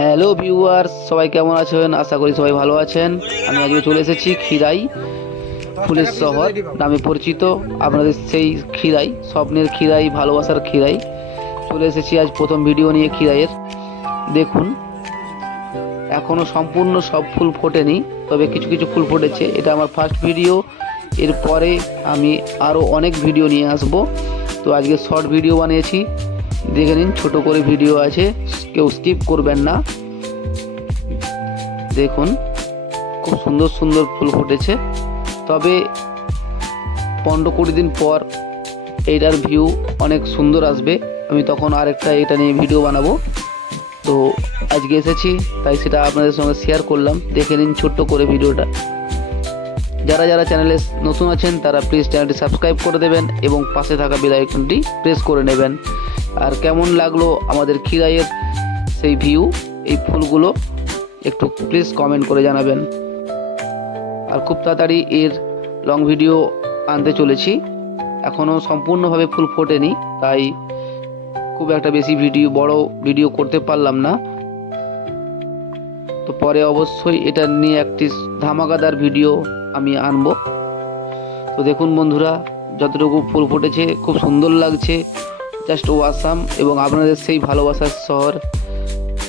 Hello viewers, সবাই কেমন আছেন? আশা করি সবাই ভালো আছেন। আমি আজকে চলে এসেছি খিরাই, ফুলের শহর নামে পরিচিত আপনাদের সেই খিরাই, স্বপ্নের খিরাই, ভালোবাসার খিরাই। চলে এসেছি আজ প্রথম ভিডিও নিয়ে খিরাইয়ের। দেখুন, এখনও সম্পূর্ণ সব ফুল ফোটেনি, তবে কিছু কিছু ফুল ফুটেছে। এটা আমার ফার্স্ট ভিডিও। এরপরে আমি আরও অনেক ভিডিও নিয়ে আসব। তো আজকে শর্ট ভিডিও বানিয়েছি, দেখে নিন। ছোট করে ভিডিও আছে, কেউ স্কিপ করবেন না। দেখুন, খুব সুন্দর সুন্দর ফুল ফুটেছে। তবে 15-20 দিন পর এইটার ভিউ অনেক সুন্দর আসবে। আমি তখন আরেকটা এটা নিয়ে ভিডিও বানাবো। তো আজকে এসেছি, তাই সেটা আপনাদের সঙ্গে শেয়ার করলাম। দেখে নিন ছোট্ট করে ভিডিওটা। যারা যারা চ্যানেলে নতুন আছেন তারা প্লিজ চ্যানেলটি সাবস্ক্রাইব করে দেবেন এবং পাশে থাকা বেল আইকনটি প্রেস করে নেবেন। আর কেমন লাগলো আমাদের খিরাইয়ের সেই ভিউ, এই ফুলগুলো একটু প্লিজ কমেন্ট করে জানাবেন। আর খুব তাড়াতাড়ি এর লং ভিডিও আনতে চলেছি। এখনও সম্পূর্ণভাবে ফুল ফোটেনি, তাই খুব একটা বেশি বড় ভিডিও করতে পারলাম না। তো পরে অবশ্যই এটা নিয়ে একটি ধামাকাদার ভিডিও আমি আনবো। তো দেখুন বন্ধুরা, যতটুকু ফুল ফুটেছে খুব সুন্দর লাগছে, জাস্ট ওয়াসাম। এবং আপনাদের সেই ভালোবাসার শহর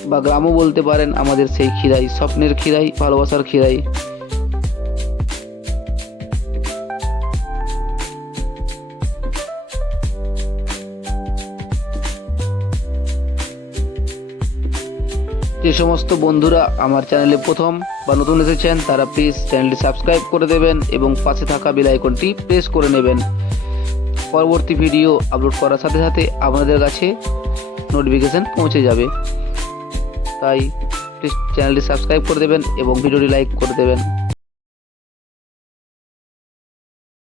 বা গ্রামও বলতে পারেন আমাদের সেই খিরাই, স্বপ্নের খিরাই, ভালোবাসার খিরাই। যে সমস্ত বন্ধুরা আমার চ্যানেলে প্রথম বা নতুন এসেছেন তারা প্লিজ চ্যানেলটি সাবস্ক্রাইব করে দেবেন এবং পাশে থাকা বেল আইকনটি প্রেস করে নেবেন। পরবর্তী ভিডিও আপলোড করার সাথে সাথে আপনাদের কাছে নোটিফিকেশন পৌঁছে যাবে। তাই প্লিজ চ্যানেলটি সাবস্ক্রাইব করে দেবেন এবং ভিডিওটি লাইক করে দেবেন।